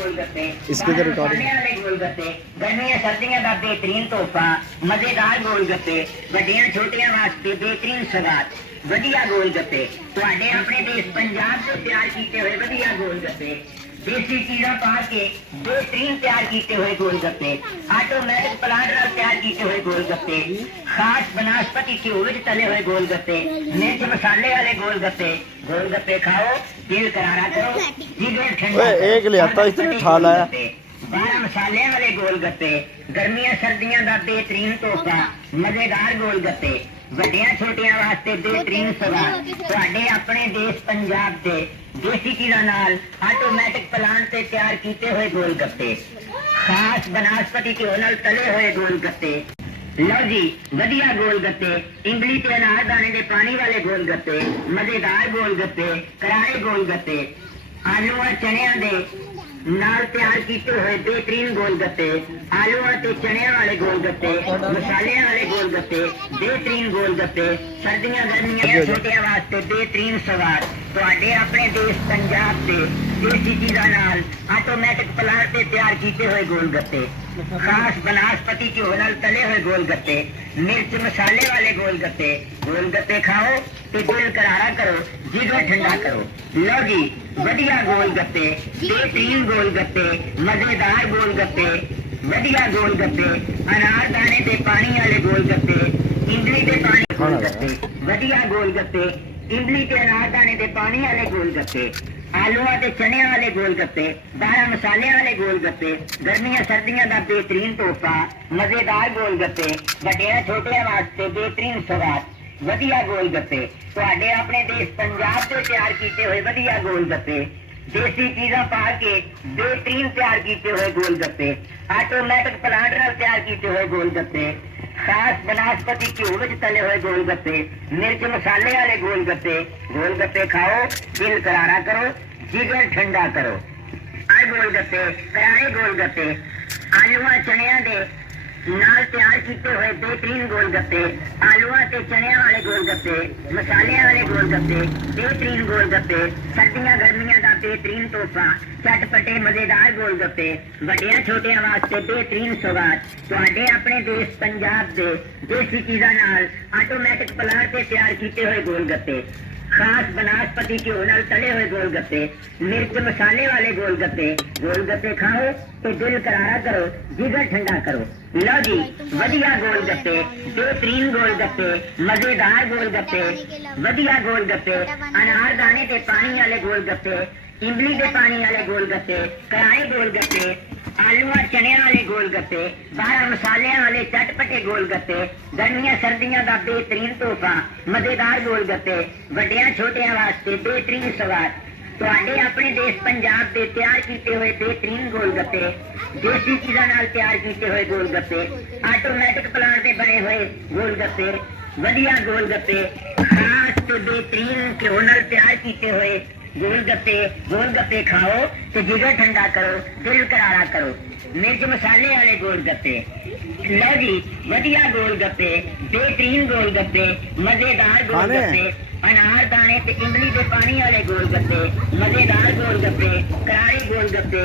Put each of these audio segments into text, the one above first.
गोलगप्पे, इसके तो रिकॉर्डिंग मसाले वाले गोलगप्पे, गर्मियां सर्दियां दा बेहतरीन तोहफा, मजेदार गोलगप्पे, वड्डियां छोटियां वास्ते बेहतरीन सौगात, वधिया गोलगप्पे, तुहाडे अपने देश पंजाब से तैयार कीते हुए वधिया गोलगप्पे, देसी चीज़ां पा के बेहतरीन तैयार किए हुए गोलगप्पे, ऑटोमैटिक प्लांट नाल तैयार किए हुए गोलगप्पे, खास बनास्पति घ्यो विच तले हुए गोलगप्पे, मिर्च मसाले वाले गोलगप्पे, गोलगप्पे खाओ दिल करारा करो जिगर ठंडा ओए, एक ले आता इसने ठा लाया। 12 मसाले वाले गोलगप्पे, गर्मियां सर्दियां दा बेहतरीन तोहफा, मजेदार गोलगप्पे, ਵੱਡੀਆਂ ਛੋਟੀਆਂ ਵਾਸਤੇ बेहतरीन ਸਵਾਦ, ਤੁਹਾਡੇ ਆਪਣੇ ਦੇਸ਼ ਪੰਜਾਬ ਦੇ देसी चीज़ों नाल ऑटोमैटिक प्लांट से तैयार किए हुए गोलगप्पे, खास बनास्पति घ्यो नाल तले हुए गोलगप्पे, लो जी वधिया गोलगप्पे, इमली ते अनारदाने के पानी वाले गोलगप्पे, मजेदार गोलगप्पे, करारे गोलगप्पे, आलू और चनिया दे नाल तैयार किए हुए बेहतरीन गोलगप्पे, आलू और चनिया वाले गोलगप्पे, मसाले वाले गोलगप्पे, बेहतरीन गोलगप्पे, सर्दियां गर्मियां छोटियां वास्ते बेहतरीन स्वाद, ਤੁਹਾਡੇ ਆਪਣੇ ਦੇਸ਼ ਪੰਜਾਬ ਦੇ देसी चीज़ों नाल ऑटोमैटिक प्लांट से तैयार किए हुए गोलगप्पे, खास बनास्पति घ्यो नाल तले हुए गोलगप्पे, मिर्च मसाले वाले गोलगप्पे, गोलगप्पे खाओ तो दिल करारा करो जिगर ठंडा करो, लो जी वधिया गोलगप्पे, बेहतरीन गोलगप्पे, मजेदार गोलगप्पे, वधिया गोलगप्पे, अनारदाने के पानी वाले गोलगप्पे, इमली के पानी गोलगप्पे, वधिया गोलगप्पे, इमली के अनारदाने के पानी वाले गोलगप्पे, आलू के चने वाले गोलगप्पे, 12 मसाले वाले गोलगप्पे, गर्मियां सर्दियां का बेहतरीन तोहफा, मजेदार गोलगप्पे, वड्डियां छोटियां वास्ते बेहतरीन स्वाद, वधिया गोलगप्पे, तुहाडे अपने देश पंजाब से तैयार किए हुए वधिया गोलगप्पे, देसी चीज़ां पा के बेहतरीन तैयार किए हुए गोलगप्पे, ऑटोमैटिक प्लांट नाल तैयार किए हुए गोलगप्पे, खास बनास्पति घ्यो विच तले हुए गोलगप्पे, मिर्च मसाले वाले गोलगप्पे, गोलगप्पे खाओ दिल करारा करो जिगर ठंडा करो, आर गोलगप्पे करारे गोलगप्पे, आलूआ चनिया दे नाल तैयार किए हुए बेहतरीन गोलगप्पे, आलूआ ते चनिया वाले गोलगप्पे, मसाले वाले गोलगप्पे, बेहतरीन गोलगप्पे, सर्दियां गर्मियां का बेहतरीन तोहफा, चटपटे मजेदार गोलगप्पे, वड्डियां छोटियां वास्ते बेहतरीन स्वाद, तुहाडे अपने देश पंजाब दे देसी चीज़ां नाल ऑटोमैटिक प्लांट से तैयार किए हुए गोलगप्पे, खास बनास्पति घ्यो नाल तले हुए गोलगप्पे, मिर्च मसाले वाले गोलगप्पे, गोलगप्पे खाओ तो दिल करारा करो जिगर ठंडा करो, लो जी वधिया गोलगप्पे, बेहतरीन गोलगप्पे, मजेदार गोलगप्पे, वधिया गोलगप्पे, अनारदाने के पानी वाले गोलगप्पे, इमली के पानी वाले गोलगप्पे, करारे गोलगप्पे, आलू और चने वाले गोलगप्पे, 12 मसाले वाले चटपटे गोलगप्पे, गर्मियां सर्दियां का बेहतरीन तोहफा, मजेदार गोलगप्पे, वड्डियां छोटियां वास्ते बेहतरीन स्वाद, तुहाडे अपने देश पंजाब के तैयार किए हुए बेहतरीन गोलगप्पे, देसी चीज़ों नाल तैयार किए हुए गोलगप्पे, ऑटोमैटिक प्लांट से बने हुए गोलगप्पे, वधिया गोलगप्पे, खास तो बेहतरीन घ्यो नाल तैयार किए हुए गोलगप्पे, गोलगप्पे खाओ तो जिगर ठंडा करो दिल करारा करो, मिर्च मसाले वाले गोलगप्पे, लो जी वधिया गोलगप्पे, बेहतरीन गोलगप्पे, मजेदार गोलगप्पे, अनारदाने ते इमली के पानी वाले गोलगप्पे, मजेदार गोलगप्पे, करारे गोलगप्पे,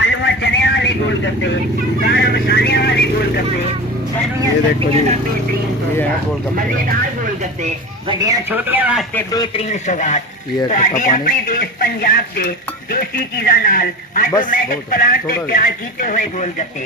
आलू चने वाले गोलगप्पे, 12 मसाले वाले गोलगप्पे, ये देखो जी, ये है गोलगप्पे, मजेदार गोलगप्पे, वड्डियां छोटियां वास्ते बेहतरीन स्वाद, ये तुहाडे अपने देश पंजाब के देसी चीज़ां नाल ऑटोमैटिक प्लांट से तैयार किए हुए गोलगप्पे,